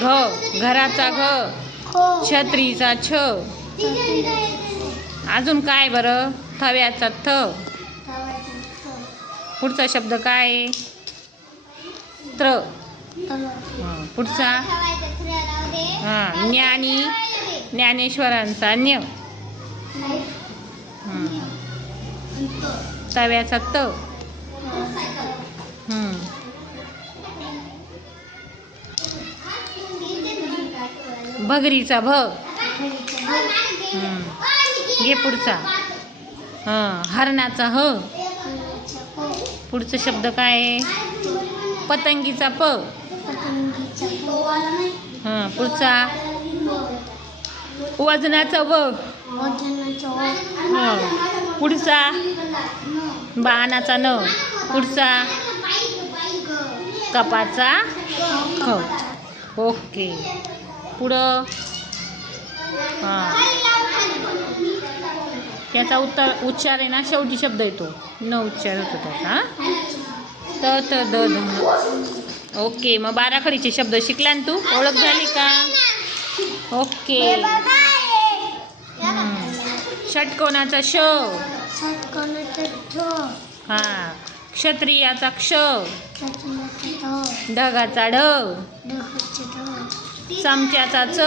घ घराचा घ छत्रीचा छ अजून काय बरं थव्याचा थ पुढचा शब्द काय आहे त्र पुढचा ज्ञानी ज्ञानेश्वरांचा न्य तव्याचा त भगरीचा भ घे पुढचा हरणाचा ह पुढचा शब्द काय आहे पतंगीचा प पुढचा वजनाचा व पुढचा बाणाचा न पुढचा कपाचा ख ओके पुढं त्याचा उच्चार आहे ना शेवटी शब्द येतो न उच्चार होतो त्याचा त द ध ओके मग बाराखडीचे शब्द शिकला ना तू ओळख झाली का ओके षटकोनाचा श क्षत्रियाचा क्ष ढगाचा ढ चमच्याचा च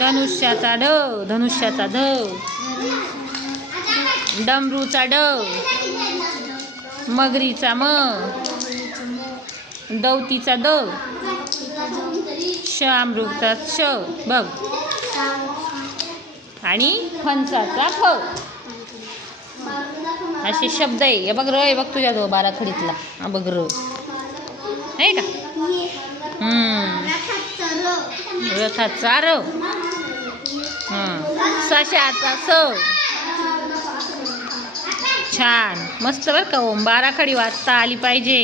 धनुष्याचा ढ धनुष्याचा ध डमरूचा ड मगरीचा म दवतीचा द शामृगचा श बघ आणि फणसाचा फ असे शब्द आहे हे बघ र हे बघ तुझ्या दो बाराखडीतला हा बघ र आहे का रथाचा र सशाचा स छान मस्त बरं का ओम बाराखडी वाचता आली पाहिजे.